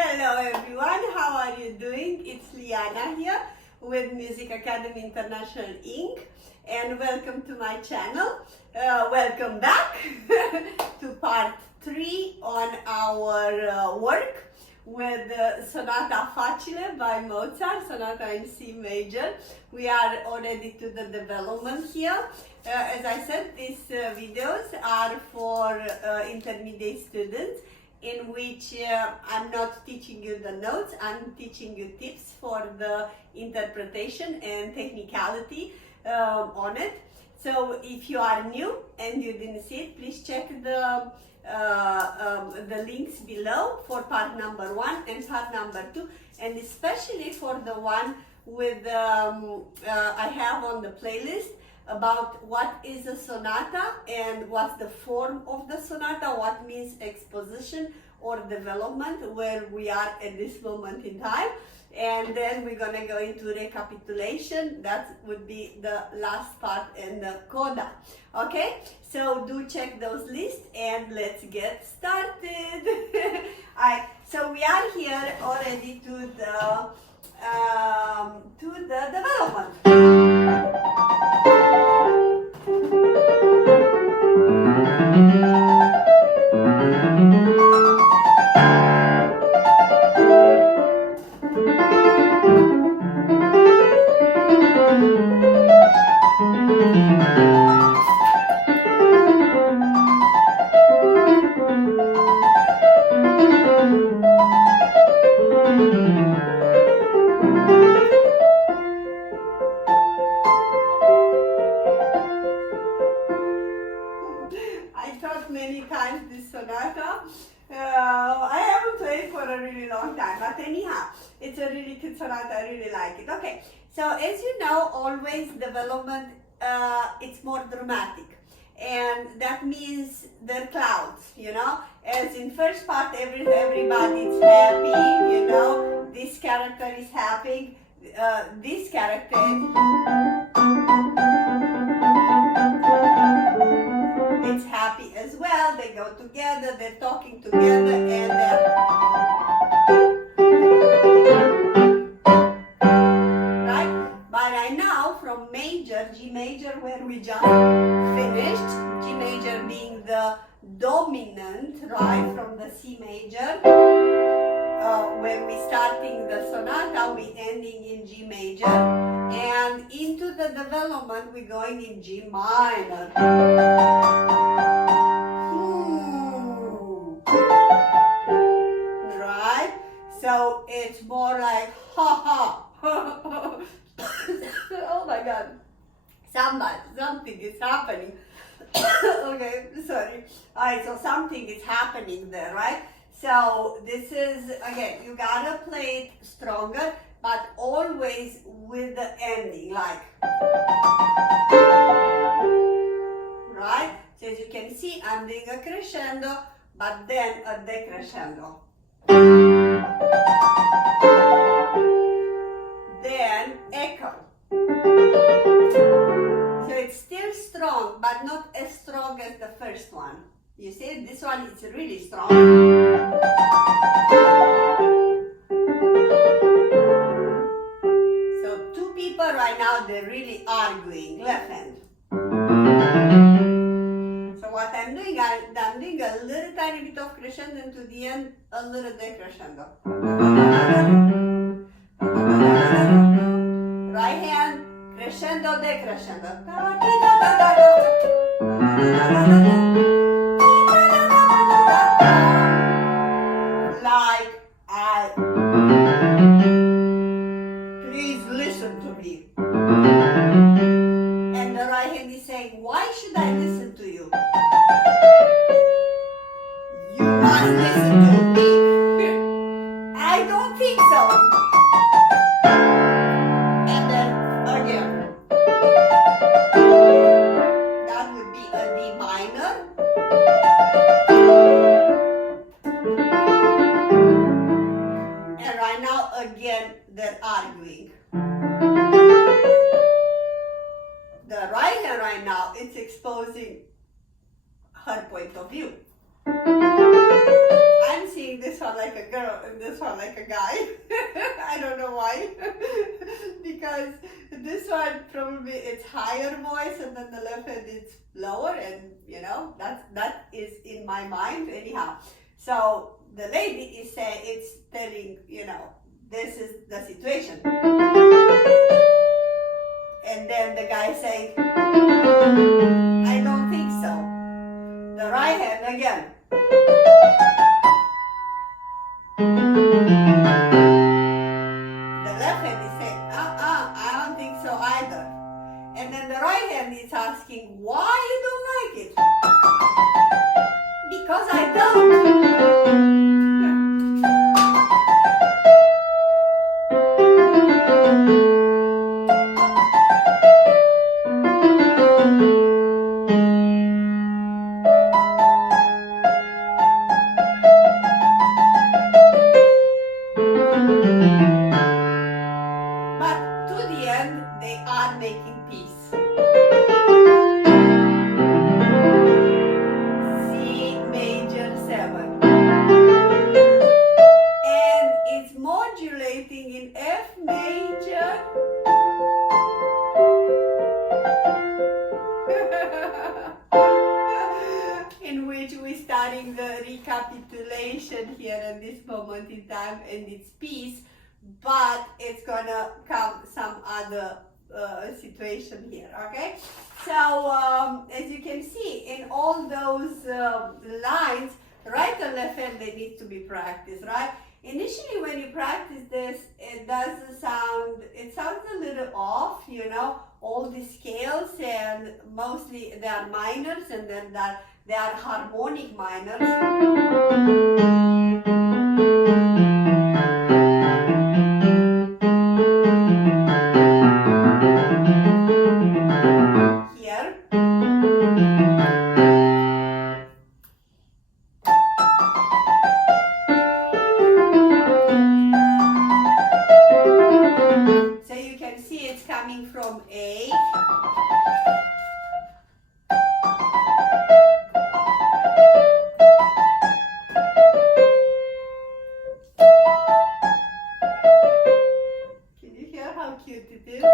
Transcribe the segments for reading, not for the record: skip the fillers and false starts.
Hello everyone, how are you doing? It's Liana here with Music Academy International Inc. and welcome to my channel. Welcome back to part 3 on our work with Sonata Facile by Mozart, Sonata in C major. We are already to the development here. As I said, these videos are for intermediate students, in which I'm not teaching you the notes, I'm teaching you tips for the interpretation and technicality on it. So if you are new and you didn't see it, please check the links below for part number 1 and part number 2, and especially for the one with I have on the playlist about what is a sonata and what's the form of the sonata, what means exposition or development, where we are at this moment in time. And then we're gonna go into recapitulation. That would be the last part in the coda. Okay, so do check those lists and let's get started. So we are here already to the development. Many times this sonata. I haven't played for a really long time, but anyhow, it's a really good sonata. I really like it. Okay, so as you know, always development it's more dramatic, and that means there are clouds. You know, as in first part, everybody's happy. You know, this character is happy. This character. It's happy as well. They go together, they're talking together, and right? But right now, from major, G major, where we just finished, G major being the dominant, right, from the C major, where we starting the sonata, we ending in G major, and into the development, we're going in G minor. Right? So it's more like ha ha. Oh my God. Something is happening. Okay, sorry. Alright, so something is happening there, right? So this is, again, you gotta play it stronger, but always with the ending, like, right? So as you can see, I'm doing a crescendo, but then a decrescendo. Then echo. So it's still strong, but not as strong as the first one. You see, this one is really strong. So two people right now, they're really arguing, left hand. So what I'm doing, I'm doing a little tiny bit of crescendo, and to the end, a little decrescendo. Right hand, crescendo, decrescendo. Please listen to me. And the right hand is saying, why should I listen to you? You must listen to me. I don't think so. And then again. That would be a D minor. And right now, again, they're arguing. The right hand right now, it's exposing her point of view. I'm sing this one like a girl and this one like a guy. I don't know why. Because this one probably it's higher voice and then the left hand is lower, and you know, that is in my mind anyhow. So the lady is saying, it's telling, you know, this is the situation. And then the guy saying, I don't think so. The right hand again. The left hand is saying, I don't think so either. And then the right hand is asking, why you don't like it? Because I don't. Recapitulation here at this moment in time, and it's peace, but it's gonna come some other situation here. Okay, so as you can see in all those lines, right and left hand, they need to be practiced, right? Initially when you practice this, it sounds a little off, you know, all the scales, and mostly they are minors, and then they are harmonic minors. Here. So you can see it's coming from A. Cute it is.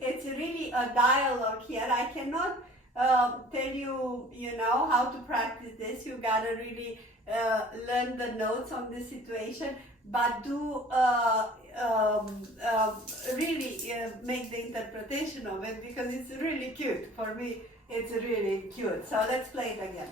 It's really a dialogue here. I cannot tell you, you know, how to practice this. You gotta really learn the notes on this situation, but do really make the interpretation of it, because it's really cute. For me, it's really cute. So let's play it again.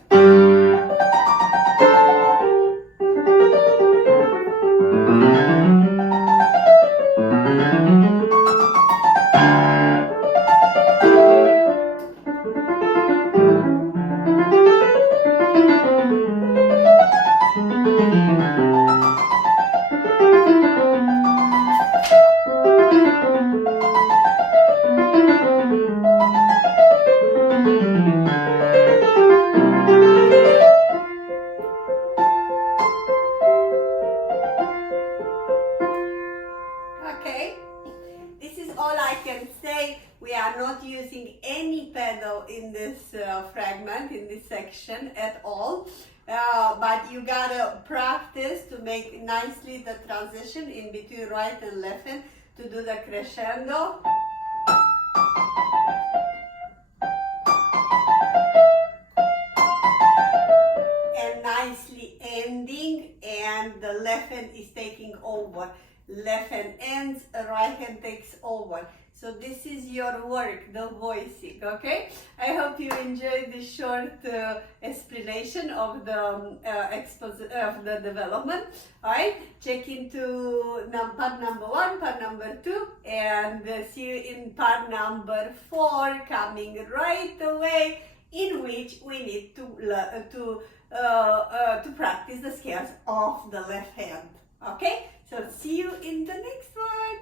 We are not using any pedal in this fragment, in this section at all, but you gotta practice to make nicely the transition in between right and left hand, to do the crescendo. And nicely ending, and the left hand is taking over. Left hand ends, right hand takes over. So this is your work, the voicing, okay? I hope you enjoyed this short explanation of the development. All right, check into part number 1, part number 2, and see you in part number 4 coming right away, in which we need to practice the scales of the left hand. Okay, so see you in the next one.